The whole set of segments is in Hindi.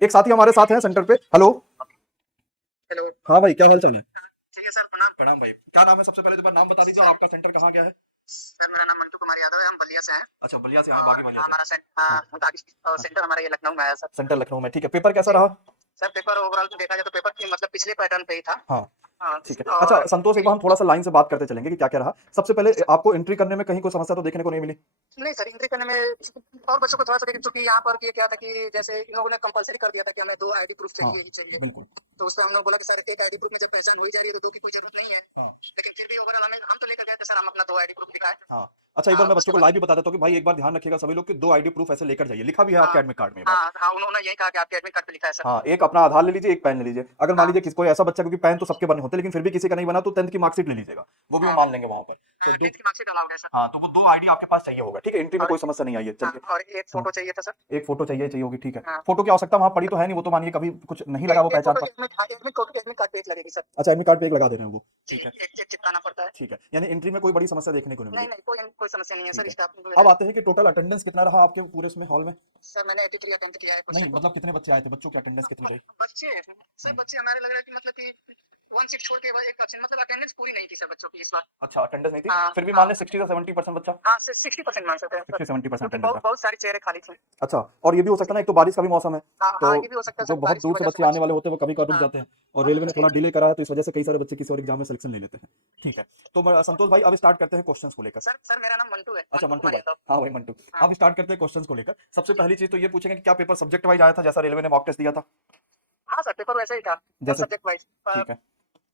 एक साथी हमारे साथ हैं सेंटर पे। हेलो। हेलो। हाँ भाई, क्या हाल चाल है? ठीक है सर, प्रणाम। प्रणाम भाई, क्या नाम है? सबसे पहले तो नाम बता दीजिए और आपका सेंटर कहाँ गया है? सर मेरा नाम मंटू कुमार यादव है, हम बलिया से हैं। अच्छा, बलिया से आए, और बागी बलिया से। हमारा हाँ हाँ। सेंटर हमारा ये लखनऊ में है सर। सेंटर लखनऊ में, ठीक है। पेपर कैसा जी रहा? सर, पेपर ओवरऑल देखा जाए तो पेपर की मतलब पिछले पैटर्न पे ही था। हाँ, हाँ, ठीक है। अच्छा और संतोष, एक बार हम थोड़ा सा लाइन से बात करते चलेंगे कि क्या क्या रहा। सबसे पहले जी सर। आपको एंट्री करने में कहीं कोई समस्या तो देखने को नहीं मिली? नहीं सर, एंट्री करने में और बच्चों को थोड़ा सा देखिए, क्योंकि यहाँ पर ये क्या था कि जैसे इन लोगों ने कंपलसरी कर दिया था कि हमें 2 आईडी प्रूफ हाँ चाहिए ही चाहिए। बिल्कुल। तो उस पर हम लोग बोला कि सर एक आईडी प्रूफ में जब पहचान हो ही जा रही है तो 2 की कोई जरूरत नहीं है। हाँ लेकिन फिर भी ओवरऑल हम तो लेकर गए थे सर, हम अपना 2 आईडी प्रूफ दिखाए। हाँ। अच्छा, एक बार मैं बच्चों उसके को बाद लाइव भी बता देता हूँ कि भाई एक बार ध्यान रखिएगा सभी लोग कि 2 आईडी प्रूफ ऐसे लेकर जाइए। लिखा भी है आपके हाँ एडमिट कार्ड में ये बात। हाँ हाँ, उन्होंने यही कहा कि आपके एडमिट कार्ड पे लिखा है सर। हाँ, एक अपना आधार ले लीजिए, एक पैन ले लीजिए। अगर मान हाँ लीजिए किसी कोई ऐसा बच्चा, क्योंकि पैन तो सबके बने होते हैं लेकिन फिर भी किसी का नहीं बना, तो 10th की मार्कशीट ले लीजिएगा, वो भी वो हाँ, मान लेंगे वहां पर। तो 10th की मार्कशीट अलाउड है सर। हाँ, तो वो 2 आईडी आपके पास चाहिए होगा, ठीक है। एंट्री में और कोई समस्या नहीं आई है, हाँ, चलिए। और एक हाँ, फोटो चाहिए था सर। एक फोटो चाहिए होगी, ठीक है। हाँ, फोटो की आवश्यकता वहां पड़ी तो है नहीं, वो तो मानिए कभी कुछ नहीं लगा वो एक पहचान फोटो पर। एडमिट कार्ड पे एक लगेगी सर। अच्छा, एडमिट कार्ड पे एक लगा दे रहे हैं वो, जी, ठीक है। एक एक चिपकाना पड़ता है। ठीक है, यानी एंट्री में कोई बड़ी समस्या देखने को नहीं नहीं मिली। नहीं, कोई कोई समस्या नहीं है ठीक सर, है। स्टाफ अब वगैरह। आते हैं कि टोटल अटेंडेंस कितना रहा आपके पूरे उसमें हॉल में? सर मैंने 83 अटेम्प्ट किया है क्वेश्चन नहीं को। मतलब कितने बच्चे आए थे, बच्चों की अटेंडेंस कितनी रही? बच्चे सर, हम्म। बच्चे हमारे लग रहा है कि मतलब कि 1 6 छोड़ के एक absent, मतलब अटेंडेंस पूरी नहीं थी सर बच्चों की इस बार। अच्छा, अटेंडेंस नहीं थी, हाँ फिर भी मान हाँ ले 60 से 70% बच्चा। हाँ, 60% मान सकते हैं सर, 60 70% क्योंकि अटेंडेंस बहुत था। बहुत सारी चेहरे खाली थी। अच्छा, और ये भी हो सकता है ना, एक तो बारिश का भी मौसम है, हाँ तो हाँ, ये भी हो सकता है जो सर, बहुत बारिश की दूर से वजह से बच्चे आने बच्चे। वाले होते हैं वो कभी कभार रुक हाँ जाते हैं, और रेलवे ने जी थोड़ा डिले करा है तो इस वजह से कई सारे बच्चे किसी और एग्जाम में सिलेक्शन ले लेते हैं। ठीक है। तो संतोष भाई, अब स्टार्ट करते हैं क्वेश्चंस को लेकर। सर मेरा नाम मंटू है, अच्छा मंटू मंटू कुमार भाई। यादव। हाँ भाई मंटू। हाँ अब स्टार्ट करते हैं क्वेश्चंस को लेकर। सबसे पहली चीज तो ये पूछेंगे कि क्या पेपर सब्जेक्ट वाइज आया था, जैसा रेलवे ने मॉक टेस्ट दिया था? हाँ सर, पेपर वैसे ही था, ऑल जैसे, सब्जेक्ट वाइज। ठीक है।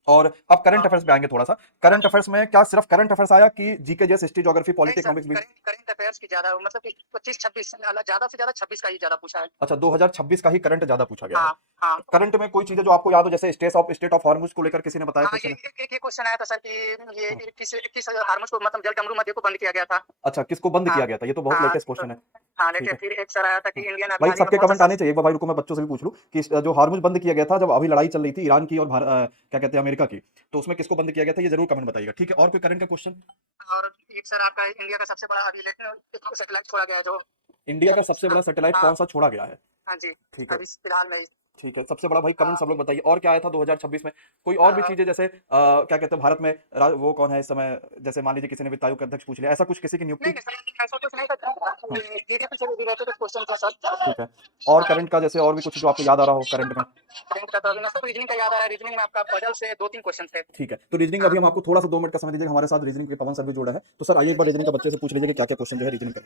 और अब करंट अफेयर्स पे आएंगे थोड़ा सा। करंट अफेयर्स में क्या सिर्फ करंट अफेयर्स आया कि जीके जैसे हिस्ट्री, ज्योग्राफी, नहीं पॉलिटी, सर, इकोनॉमिक्स भी? करेंट करेंट अफेयर्स की ज्यादा, मतलब कि 25 26 ज्यादा से ज्यादा 26 का ही ज्यादा पूछा है। अच्छा, 2026 का ही करंट ज्यादा पूछा गया है। हाँ हाँ करंट में कोई चीजें जो आपको याद हो, जैसे स्टेट ऑफ हार्मोज को लेकर किसी ने बताया हाँ, ये क्वेश्चन? एक क्वेश्चन आया था सर कि ये हाँ। 21 हार्मोन्स को, मतलब जल डमरू मध्य को बंद किया गया था। अच्छा, किसको बंद हाँ किया गया था, ये तो बहुत हाँ लेटेस्ट तो, क्वेश्चन है। हाँ ठीक लेकिन है फिर एक सर आया था कि इंडियन आर्मी भाई, हाल ही में सबके कौन सा कमेंट आने चाहिए। एक बार भाई रुको, मैं बच्चों से भी पूछ लूं कि जो हार्मोज बंद किया गया था जब अभी लड़ाई चल रही थी ईरान की और क्या कहते हैं अमेरिका की, तो उसमें किसको बंद किया गया था, ये जरूर कमेंट बताइएगा, ठीक है। और कोई करंट का क्वेश्चन? और एक सर आपका इंडिया का सबसे बड़ा अभी सैटेलाइट छोड़ा गया है जो। इंडिया का सबसे बड़ा सैटेलाइट हाँ कौन सा छोड़ा गया है? हाँ जी, ठीक है। अभी फिलहाल में ही। ठीक है, सबसे बड़ा भाई कमेंट हाँ, सब लोग बताइए। और क्या आया था 2026 में? कोई और भी हाँ, चीजें, जैसे क्या कहते हैं भारत में वो कौन है इस समय, जैसे मान लीजिए किसी ने वित्त आयोग के अध्यक्ष पूछ लिया, ऐसा कुछ किसी की नहीं नियुक्ति? नहीं सर, ऐसा कुछ नहीं था, हाँ, जीडीपी से रिलेटेड क्वेश्चन था सर। ठीक है। और करंट का जैसे और भी कुछ जो आपको याद आ रहा हो करंट में? करंट का तो अभी ना सर, रीजनिंग का याद आ रहा है, रीजनिंग में आपका पजल से 2 3 क्वेश्चन थे। ठीक है, तो रीजनिंग अभी हाँ हम आपको थोड़ा सा 2 मिनट का समय दीजिएगा। हमारे साथ रीजनिंग के पवन सर भी जुड़े हैं, तो सर आइए एक बार जी रीजनिंग का बच्चे से पूछ लीजिए कि क्या क्या क्वेश्चन जो है रीजनिंग का।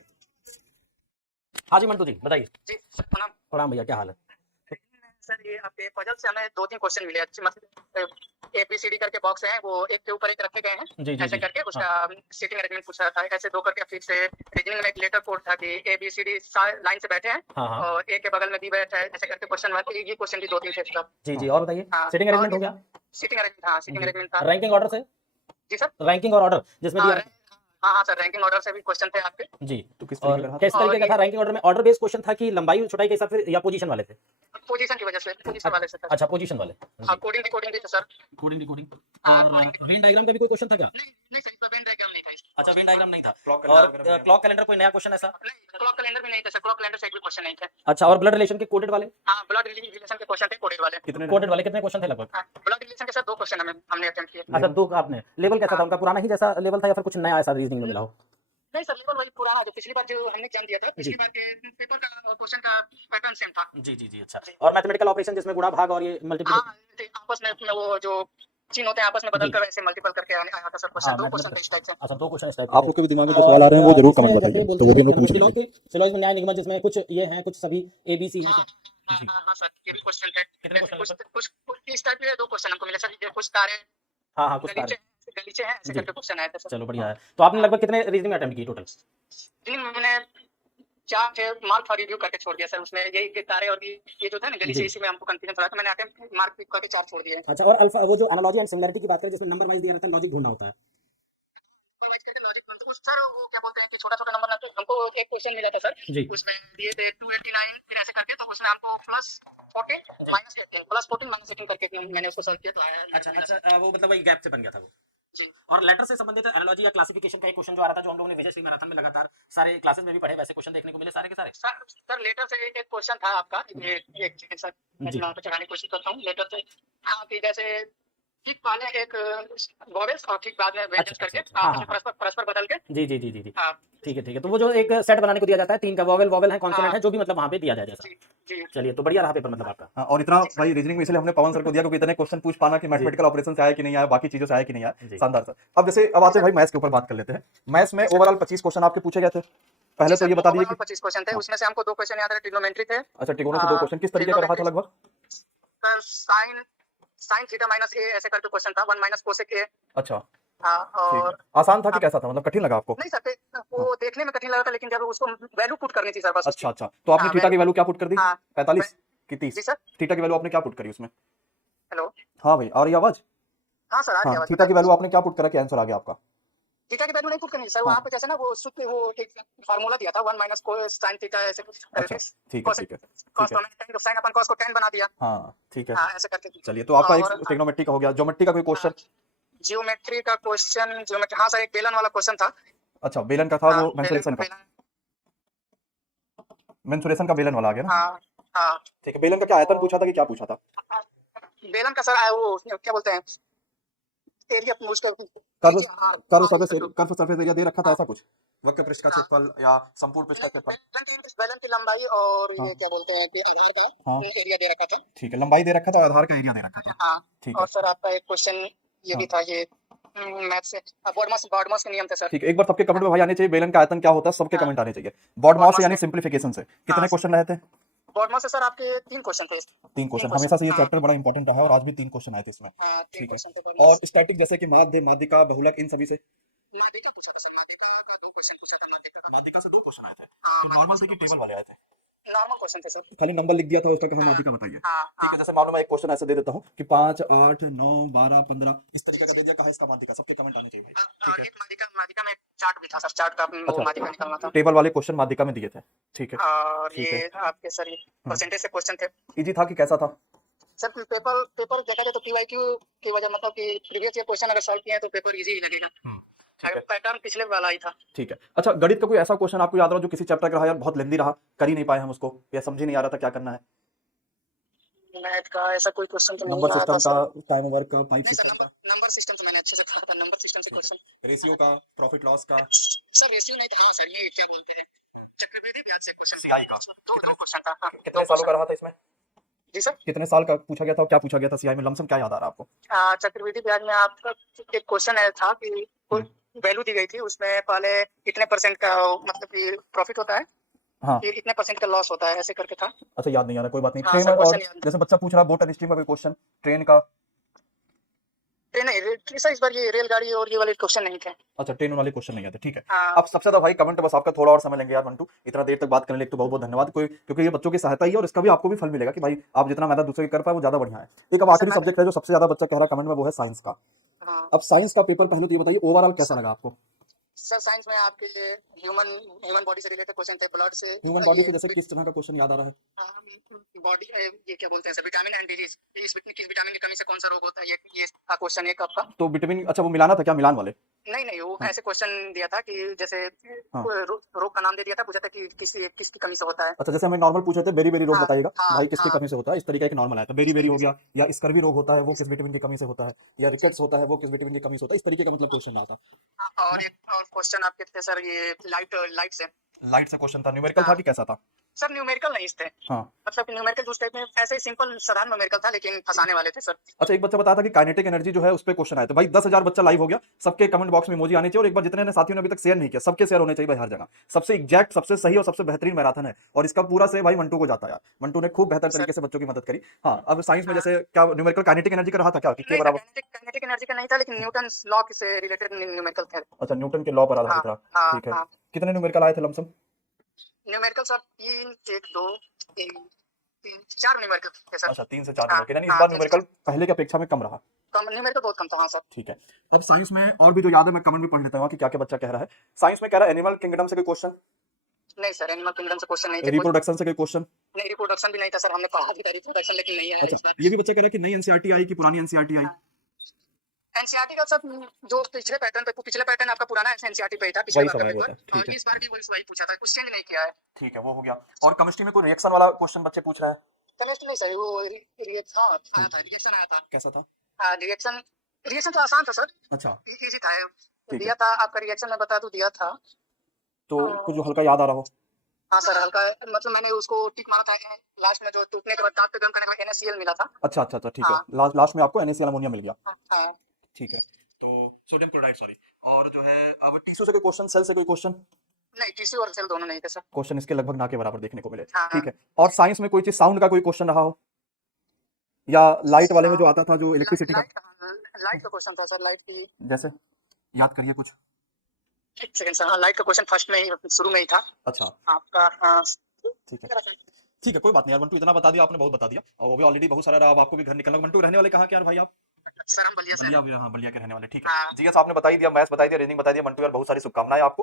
हाँ जी मंटू जी बताइए। जी सर, प्रणाम। प्रणाम भैया, क्या हाल है? सर ये आपके पजल से हमें 2 3 क्वेश्चन मिले अच्छे, मतलब ABCD करके बॉक्स हैं, वो एक के ऊपर एक रखे गए हैं। जी जी ऐसे जी। करके हाँ उसका सीटिंग अरेंजमेंट पूछा था, ऐसे 2 करके। फिर से रीजनिंग में एक लेटर कोड था कि ABCD लाइन से बैठे हैं हाँ हाँ। और ए के बगल में बी बैठा है, ऐसे करके क्वेश्चन वाले ये क्वेश्चन भी 2 3 थे सब। जी जी, और बताइए। हाँ, सिटिंग और अरेंजमेंट हो गया? सीटिंग अरेंजमेंट, हाँ सीटिंग जी। अरेंजमेंट था। रैंकिंग ऑर्डर से? जी सर। रैंकिंग और ऑर्डर जिसमें हाँ दिया? हाँ हाँ सर, रैंकिंग ऑर्डर से भी क्वेश्चन थे आपके। जी, तो किस तरीके और का रहा किस था? और तरीके का ये था रैंकिंग ऑर्डर में? ऑर्डर बेस्ड क्वेश्चन था कि लंबाई छोटाई के हिसाब से या पोजीशन वाले थे? पोजीशन की वजह से, पोजीशन वाले से था। अच्छा, पोजीशन वाले। हाँ, जी। कोडिंग भी था सर। कोडिंग रिकॉर्डिंग हाँ, और कोडिंग। वेन डायग्राम का भी कोई क्वेश्चन था क्या? नहीं नहीं सर, इसमें वेन डायग्राम नहीं था इसमें। अच्छा, वेन डायग्राम नहीं था। क्लॉक और कैलेंडर वगैरह? क्लॉक कैलेंडर कोई नया क्वेश्चन ऐसा? नहीं, क्लॉक कैलेंडर भी नहीं था सर, क्लॉक कैलेंडर से एक भी क्वेश्चन नहीं थे। अच्छा, और ब्लड रिलेशन के कोडेड वाले? हाँ, ब्लड रिलेशन के क्वेश्चन थे कोडेड वाले। कितने कोडेड वाले कितने क्वेश्चन थे लगभग? हाँ, ब्लड रिलेशन के सर 2 क्वेश्चन हमने अटेम्प्ट किए। अच्छा, दो आपने। लेवल कैसा था हाँ, उनका? पुराना ही जैसा लेवल था या फिर कुछ नया ऐसा रीजनिंग में मिला हो? नहीं सर, लेवल वही पुराना जो पिछली बार जो हमने एग्जाम दिया था, जी पिछली बार के पेपर का क्वेश्चन का पैटर्न सेम था। जी जी जी। अच्छा, जी। और मैथमेटिकल ऑपरेशन जिसमें गुणा भाग और ये मल्टीप्लिकेशन? हाँ, आपस में वो जो चिन्ह होते हैं आपस में बदल जी कर ऐसे मल्टीपल करके आया था सर क्वेश्चन, हाँ, 2 क्वेश्चन थे मैथमेटिकल। इस टाइप से। अच्छा, दो क्वेश्चन इस टाइप आप के लोग थे। के भी दिमाग में जो और सवाल आ रहे हैं वो जरूर इसमें कमेंट जैसे बताइए, बोलते तो वो भी हैं हम लोग पूछ सिलों लेंगे। के सिलोज में न्याय निगम जिसमें कुछ ये हैं, कुछ सभी ABC हाँ हैं। हाँ जी। हाँ हाँ सर, ये भी क्वेश्चन थे। कितने क्वेश्चन कुछ लगभग? कुछ कुछ इस टाइप के 2 क्वेश्चन हमको मिले सर, ये कुछ तारे हाँ हाँ, कुछ तारे। गलीचे हैं ऐसे जी, करके क्वेश्चन आए थे सर। चलो बढ़िया है। तो आपने लगभग कितने रीजनिंग अटेम्प्ट की टोटल? दिन में मैंने 4 थे, मार्क फॉर रिव्यू करके छोड़ दिया सर, उसमें यही के तारे और ये जो था ना गलीचे, जी। इसी में हमको कंफ्यूजन था, तो मैंने अटेम्प्ट मार्क करके 4 छोड़ दिए। अच्छा, और अल्फा वो जो एनालॉजी एंड सिमिलरिटी की बात करें जिसमें नंबर वाइज दिया रहता है, लॉजिक ढूंढना होता है। पर वाइज करके लॉजिक बनता उस सर, वो क्या बोलते हैं कि छोटा-छोटा नंबर ना, तो हमको एक क्वेश्चन मिला था सर, जी। उसमें दिए थे 289 फिर ऐसे करके, तो उसमें हमको +14 -18 +14 -18 करके मैंने उसको सॉल्व किया तो आया। अच्छा अच्छा, वो मतलब वही गैप से बन गया था वो। जी और लेटर से संबंधित एनालॉजी या क्लासिफिकेशन का एक क्वेश्चन जो आ रहा था, जो हम लोगों ने विजय सिंह मैराथन में लगातार सारे क्लासेस में भी पढ़े, वैसे क्वेश्चन देखने को मिले सारे के सारे। सर लेटर से एक क्वेश्चन था आपका, ये एक सेकंड सर, मैं जी। दिमाग पे चढ़ाने की कोशिश करता हूँ। लेटर से हाँ कि जैसे ठीक पहले एक वॉवेल्स और ठीक बाद में वेंजल्स करके हाँ आपस में हाँ परस्पर बदल के जी जी जी जी जी हाँ ठीक है ठीक है। तो वो जो एक सेट बनाने को दिया जाता है, 3 का वॉवेल वॉवेल है, कॉन्सोनेंट है, जो भी मतलब वहाँ पे दिया जाए जैसा। जी जी चलिए, तो बढ़िया रहा पेपर मतलब आपका। हाँ, और इतना जी सर भाई रीजनिंग में इसलिए हमने पवन सर को दिया क्योंकि इतने क्वेश्चन पूछ पाना कि मैथमेटिकल ऑपरेशन से आया कि नहीं आया, बाकी चीजों से आया कि नहीं आया, जी। शानदार सर। अब जैसे अब आते हैं भाई मैथ्स के ऊपर बात कर लेते हैं। मैथ्स में ओवरऑल 25 क्वेश्चन आपके पूछे गए थे। पहले तो ये बता दीजिए ओवरऑल कि 25 क्वेश्चन थे, हाँ, उसमें से हमको 2 क्वेश्चन याद रहे, ट्रिग्नोमेट्री थे। अच्छा ट्रिगोनो से 2 क्वेश्चन किस तरीके का रहा था ट्रिग्नोमेट्री लगभग? Sir sine sine theta minus A ऐसे करके क्वेश्चन था, 1 माइनस कोसेक ए। अच्छा हाँ ठीक है। और आसान था कि हाँ, कैसा था, मतलब कठिन लगा आपको? नहीं सर हाँ, वो देखने में कठिन लगा था, लेकिन जब उसको वैल्यू पुट करनी थी सर बस उसकी। अच्छा अच्छा, तो आपने हाँ थीटा वैल्यू की पुट। वैल्यू क्या पुट कर दी? हाँ 45 कि जी 30? सर। थीटा की वैल्यू आपने क्या पुट करी उसमें? हेलो। हाँ भाई, आ रही है आवाज? हाँ सर आ रही हाँ, है आवाज, थीटा की बताइए। वैल्यू आपने क्या पुट करा कि आंसर आ गया आपका? थीटा की वैल्यू नहीं पुट करनी सर, वहाँ पे हाँ जैसे ना वो सूत्र, वो एक फार्मूला दिया था 1 माइनस कोस साइन थीटा ऐसे कुछ अच्छा, करके ठीक है कॉस ठीक है कॉस ठीक है। तो मैंने tan साइन अपन कॉस को tan बना दिया। हाँ ठीक है। हाँ ऐसे करके। चलिए, तो आपका एक और ट्रिग्नोमेट्री का हो गया। ज्योमेट्री का कोई क्वेश्चन? जियोमेट्री का क्वेश्चन, जियोमेट्री हाँ सर एक बेलन वाला क्वेश्चन था। अच्छा, बेलन का था हाँ वो, बेलन मेंसुरेशन का? बेलन। मेंसुरेशन का बेलन वाला आ गया ना? हाँ हाँ ठीक है। बेलन का क्या आयतन पूछा था कि क्या पूछा था? बेलन का सर वो क्या बोलते हैं, एरिया उसका कर्व एरिया। हाँ कर्व हाँ सरफेस उसका कर्व सरफेस एरिया दे रखा था हाँ ऐसा कुछ? वक्र पृष्ठ का हाँ क्षेत्रफल या संपूर्ण पृष्ठ का क्षेत्रफल? बेलन की लंबाई और हाँ ये क्या बोलते हैं कि आधार का हाँ एरिया दे रखा था। ठीक है, लंबाई दे रखा था, आधार का एरिया दे रखा था। हाँ ठीक है। और सर आपका एक क्वेश्चन ये भी हाँ था, ये मैथ से बॉडमास के नियम थे सर। ठीक है, एक बार सबके कमेंट में भाई आने चाहिए, बेलन का आयतन क्या होता है, सबके हाँ कमेंट आने चाहिए। बॉड मॉस से बॉडमास यानी के सिंप्लीफिकेशन से हाँ कितने क्वेश्चन रहे थे? बॉडमास से सर आपके 3 क्वेश्चन थे। 3 3 क्वेश्चन, क्वेश्चन हमेशा से ये हाँ चैप्टर बड़ा इंपॉर्टेंट रहा है और आज भी 3 क्वेश्चन आए थे इसमें। हाँ 3 ठीक है। क्वेश्चन थे और बॉडमास। स्टैटिक जैसे कि माध्य, माध्यिका, बहुलक, इन सभी से? माध्यिका पूछा था सर, माध्यिका का 2 क्वेश्चन पूछा था, माध्यिका का। माध्यिका से 2 क्वेश्चन आए थे, हाँ तो माध्यिका नॉर्मल से थे 2 कि टेबल क्वेश्चन वाले आए थे? नॉर्मल क्वेश्चन थे सर। खाली नंबर लिख दिया था उसका कि हाँ हाँ माध्यिका बताइए। हाँ ठीक हाँ है, जैसे मान लो मैं एक क्वेश्चन ऐसे दे देता हूँ कि 5, 8, 9, 12, 15 इस तरीके का दे दिया, कहा इसका माध्यिका, सबके कमेंट आने चाहिए भाई। ठीक और है। एक माध्यिका माध्यिका में चार्ट भी था सर, चार्ट का वो अच्छा, माध्यिका निकालना था। टेबल वाले क्वेश्चन माध्यिका में दिए थे। ठीक है और ठीक है। ये आपके सर ये परसेंटेज से क्वेश्चन थे इजी था कि कैसा था? सर। पेपर पेपर देखा जाए तो पीवाईक्यू की वजह, मतलब कि प्रीवियस ईयर क्वेश्चन अगर सॉल्व किए हैं तो पेपर इजी ही लगेगा। ठीक है पैटर्न पिछले वाला ही था। ठीक है। अच्छा, गणित का कोई ऐसा क्वेश्चन आपको याद रहा हो जो किसी चैप्टर का रहा यार बहुत लेंदी रहा, कर ही नहीं पाए हम उसको, या समझ ही नहीं आ रहा था क्या करना है? मैथ का ऐसा कोई क्वेश्चन तो नहीं नंबर आया था सिस्टम का, सर। टाइम वर्क का, पाइप नहीं सर, सिस्टम नंबर का? नंबर सिस्टम तो मैंने अच्छे से पढ़ा था, नंबर सिस्टम से ठीक क्वेश्चन। है। रेशियो का, प्रॉफिट लॉस का? सर रेशियो नहीं था। हाँ सर ये क्या बोलते हैं, चक्रवृद्धि ब्याज से क्वेश्चन सीआई का? दो क्वेश्चन था। कितने सालों का रहा था इसमें? जी सर। कितने साल का पूछा गया था और क्या पूछा गया था सीआई में, लमसम क्या याद आ रहा है आपको? चक्रवृद्धि ब्याज में आपका एक क्वेश्चन आया था कि कोई वैल्यू दी गई थी, उसमें पहले कितने परसेंट का मतलब कि प्रॉफिट होता है, हाँ फिर इतने परसेंट का लॉस होता है, ऐसे करके था। अच्छा, याद नहीं आ रहा, कोई बात नहीं। हाँ ट्रेन सर और क्वेश्चन याद। जैसे बच्चा पूछ रहा बोट एंड स्ट्रीम का कोई क्वेश्चन, ट्रेन का? नहीं सर, इस बार ये रेलगाड़ी और ये वाले क्वेश्चन नहीं थे। अच्छा, ट्रेन वाले क्वेश्चन नहीं आते, ठीक है। हाँ अब सबसे ज्यादा भाई कमेंट, बस आपका थोड़ा और समय लेंगे यार मंटू, इतना देर तक बात करने लिए तो बहुत बहुत धन्यवाद। कोई क्योंकि ये बच्चों की सहायता ही है और इसका भी आपको भी फल मिलेगा कि भाई आप जितना मेहनत दूसरे की कर पाए वो ज्यादा बढ़िया है। एक अब सर आखिरी सब्जेक्ट है जो सबसे ज्यादा बच्चा कह रहा है कमेंट में, वो है साइंस का। हाँ अब साइंस का पेपर पहले तो ये बताइए ओवरऑल कैसा लगा आपको? सर साइंस में आपके ह्यूमन ह्यूमन बॉडी से रिलेटेड क्वेश्चन थे, ब्लड से ह्यूमन बॉडी से जैसे किस तरह का क्वेश्चन याद आ रहा है? बॉडी ये क्या बोलते हैं सर, विटामिन एंड डिजीज, किस विटामिन की कमी से कौन सा रोग होता है, ये क्वेश्चन एक आपका। तो विटामिन, अच्छा वो मिलाना था क्या, मिलान वाले? नहीं वो हाँ ऐसे क्वेश्चन दिया था कि जैसे हाँ। रोग का नाम दे दिया था, पूछा था कि किसकी कमी से होता है। अच्छा, जैसे हमें नॉर्मल पूछ रहे थे बेरी बेरी रोग हाँ बताइएगा हाँ भाई किसकी हाँ कमी से होता है, इस तरीके का एक नॉर्मल आया था। बेरी इस बेरी हो तरीके गया, या स्कर्वी रोग होता है वो से किस विटामिन की कमी से होता है, या रिकेट्स होता है वो किस विटामिन की कमी से होता है, इस तरीके का मतलब क्वेश्चन रहा था। और एक और क्वेश्चन आपके थे सर, ये लाइट से। लाइट सा क्वेश्चन था, न्यूमेरिकल था हाँ कि कैसा था? सर न्यूमेरिकल नहीं थे, हाँ। मतलब कि न्यूमेरिकल जो टाइप में ऐसे ही सिंपल साधारण न्यूमेरिकल था, लेकिन फंसाने वाले थे सर। अच्छा, एक बच्चा बताया था कि काइनेटिक एनर्जी जो है उस पे क्वेश्चन आए थे। भाई 10,000 बच्चा लाइव हो गया, सबके कमेंट बॉक्स में इमोजी आने चाहिए, और एक बार जितने ने साथियों ने अभी तक शेयर नहीं किया सबके शेयर होने चाहिए भाई हर जगह। सबसे एग्जैक्ट, सबसे सही और सबसे बेहतरीन मैराथन है, और इसका पूरा श्रेय भाई मंटू को जाता है यार। मंटू ने खूब बेहतर तरीके से बच्चों की मदद करी। हाँ, अब साइंस में जैसे क्या न्यूमेरिकल काइनेटिक एनर्जी का रहा था क्या कि नहीं बराबर? काइनेटिक एनर्जी का नहीं था, लेकिन न्यूटन लॉ से रिलेटेड न्यूमेरिकल थे। अच्छा, न्यूटन के लॉ पर हाँ आधारित रहा। हाँ ठीक है। हाँ कितने न्यूमेरिकल आए थे लमसम? न्यूमेरिकल सर 3 1 2 3 4 न्यूमेरिकल थे सर। अच्छा, 3 से 4 हाँ न्यूमेरिकल, यानी इस हाँ बार 3 से न्यूमेरिकल 4 पहले की अपेक्षा में कम रहा। कम, न्यूमेरिकल बहुत कम था। हाँ सर। ठीक है। अब साइंस में और भी जो याद है मैं कमेंट में पढ़ लेता हूँ कि क्या क्या बच्चा कह रहा है। साइंस में कह रहा है एनिमल किंगडम से कोई क्वेश्चन? नहीं सर एनिमल किंगडम से क्वेश्चन नहीं थे। रिप्रोडक्शन से कोई क्वेश्चन? नहीं रिप्रोडक्शन भी नहीं था सर, हमने पढ़ा भी था रिप्रोडक्शन, लेकिन नहीं आया अच्छा, इस बार। ये भी बच्चा कह रहा है कि नई एनसीईआरटी आई कि पुरानी एनसीईआरटी आई? एनसीईआरटी का सब जो पिछले पैटर्न आपका पुराना एनसीईआरटी पे ही था पिछले वही बार का समझ गया पेपर, था, ठीक और है इस बार भी वही पूछा था, कुछ चेंज नहीं किया है। ठीक है, वो हो गया। और केमिस्ट्री में कोई रिएक्शन वाला क्वेश्चन बच्चे पूछ रहे हैं? केमिस्ट्री नहीं सर, वो रिएक्शन आया था, रिएक्शन आया था। कैसा था? हाँ, रिएक्शन रिएक्शन तो आसान था सर, अच्छा, इजी था। ठीक दिया है। था आपका रिएक्शन, मैं बता दूं, दिया था। तो कुछ जो हल्का याद आ रहा हो। हाँ सर, हल्का मतलब मैंने उसको टिक मारा था लास्ट में, जो टूटने के बाद दांत पे गर्म करने के बाद NaCl मिला था। अच्छा अच्छा अच्छा, ठीक है। हाँ लास्ट में आपको NaCl अमोनिया मिल गया। हाँ। ठीक है। तो सोडियम क्लोराइड, सॉरी। और जो है अब टिश्यू से कोई क्वेश्चन, सेल से कोई क्वेश्चन? नहीं, टिश्यू और सेल दोनों नहीं थे सर। क्वेश्चन इसके लगभग ना के बराबर देखने को मिले। हाँ ठीक है। और साइंस में कोई चीज, साउंड का कोई क्वेश्चन रहा हो, या लाइट वाले में जो आता था, जो इलेक्ट्रिसिटी का? लाइट का क्वेश्चन था सर, लाइट की। जैसे याद करिए कुछ। एक सेकंड सर, हाँ लाइट का क्वेश्चन फर्स्ट में ही, शुरू में ही था अच्छा, आपका। हाँ ठीक है। ठीक है, कोई बात नहीं यार मंटू, इतना बता दिया आपने, बहुत बता दिया। और वो भी ऑलरेडी बहुत सारा रहा, अब आपको भी घर निकलना। मंटू रहने वाले कहाँ के यार भाई आप? सर, हम बलिया से हैं। बलिया, हाँ बलिया के रहने वाले। ठीक है। हाँ जीएस आपने बता ही दिया, मैथ्स बता ही दिया, रीजनिंग बता दिया। मंटू यार बहुत सारी शुभकामनाएं आपको।